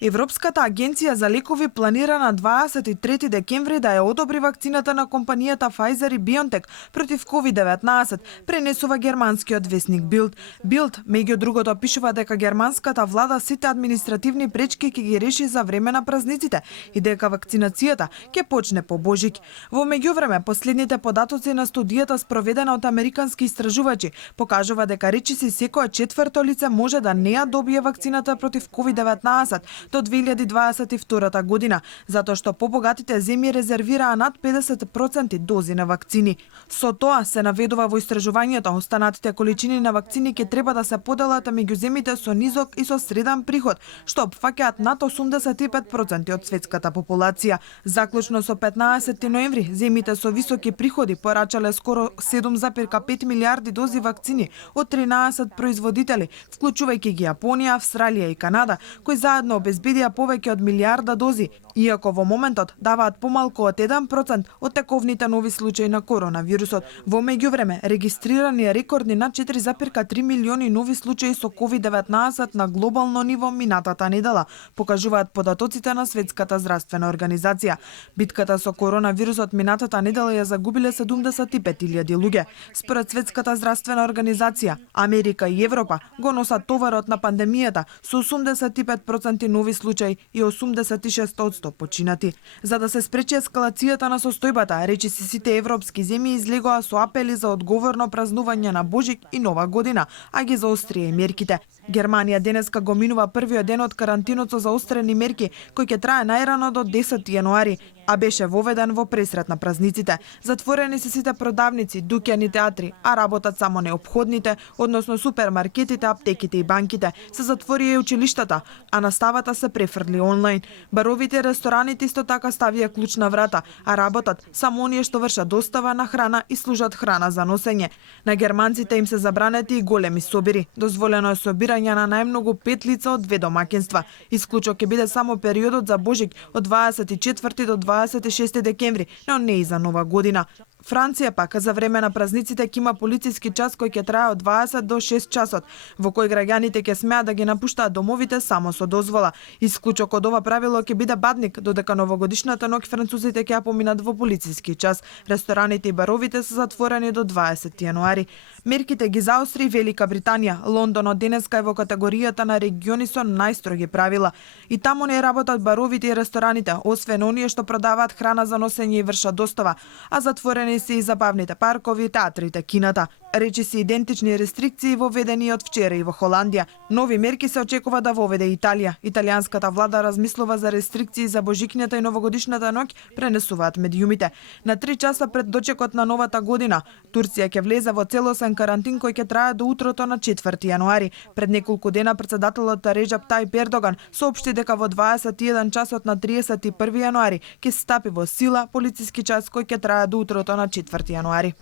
Европската агенција за лекови планира на 23 декември да ја одобри вакцината на компанијата Pfizer и BioNTech против COVID-19, пренесува германскиот весник Bild. Bild, меѓу другото, пишува дека германската влада сите административни пречки ќе ги реши за време на празниците и дека вакцинацијата ќе почне по Божик. Во меѓувреме, последните податоци на студијата спроведена од американски истражувачи покажува дека речиси секое четврто лице може да не ја добие вакцината против COVID-19 до 2022 година, затоа што побогатите земји резервираа над 50% дози на вакцини. Со тоа се наведува во истражувањето, останатите количини на вакцини ќе треба да се поделат меѓу земјите со низок и со среден приход, што опфаќаат над 85% од светската популација. Заклучно со 15 ноември, земјите со високи приходи порачале скоро 7,5 милиарди дози вакцини од 13 производители, вклучувајќи ги Јапонија, Австралија и Канада, кои заедно обезбедија повеќе од милиарда дози, иако во моментот даваат помалку од 1% од тековните нови случаи на коронавирусот. Во меѓувреме, регистрирани рекордни над 4,3 милиони нови случаи со COVID-19 на глобално ниво минатата недела, покажуваат податоците на Светската здравствена организација. Битката со коронавирусот минатата недела ја загубиле 75.000 луѓе. Според Светската здравствена организација, Америка и Европа го носат товарот на пандемијата со 85% нови случаи и 86% починати. За да се спречи ескалацијата на состојбата, речиси сите европски земји излегоа со апели за одговорно празнување на Божик и Нова година, а ги заострија и мерките. Германија денеска го минува првиот ден од карантинот со заострени мерки, кој ќе трае најрано до 10 јануари, а беше воведен во пресрет на празниците. Затворени се сите продавници, дуќани, театри, а работат само неопходните, односно супермаркетите, аптеките и банките. Се затворија и училиштата, а наставата се префрли онлайн. Баровите и рестораните исто така ставија клуч на врата, а работат само оние што вршат достава на храна и служат храна за носење. На германците им се забранети и големи собири. Дозволено е собирање на најмногу 5 лица од 2 домаќинства. Исклучок ќе биде само периодот за Божик од 24 до 26 декември, но не и за Нова година. Франција пак за време на празниците ќе има полициски час кој ќе трае од 20 до 6 часот, во кој граѓаните ќе смеат да ги напуштаат домовите само со дозвола. Исклучок од ова правило ќе биде бадник, додека новогодишната ноќ французите ќе ја поминат во полициски час. Рестораните и баровите се затворени до 20 јануари. Мерките ги заостри Велика Британија. Лондон од денеска е во категоријата на региони со најстроги правила. И таму не работат баровите и рестораните, освен оние што продаваат храна за носење и вршат достава, а затворени се и забавните паркови, театрите, кината. Речиси идентични рестрикции воведени од вчера и во Холандија. Нови мерки се очекува да воведе Италија. Италијанската влада размислува за рестрикции за Божикњата и новогодишната ноќ, пренесуваат медиумите. На 3 часа пред дочекот на новата година, Турција ќе влезе во целосен карантин кој ќе трае до утрото на 4 јануари. Пред неколку дена председателот Реджеп Тајип Ердоган соопшти дека во 21 часот на 31 јануари ќе стапи во сила полициски час кој ќе трае до утрото на 4 јануари.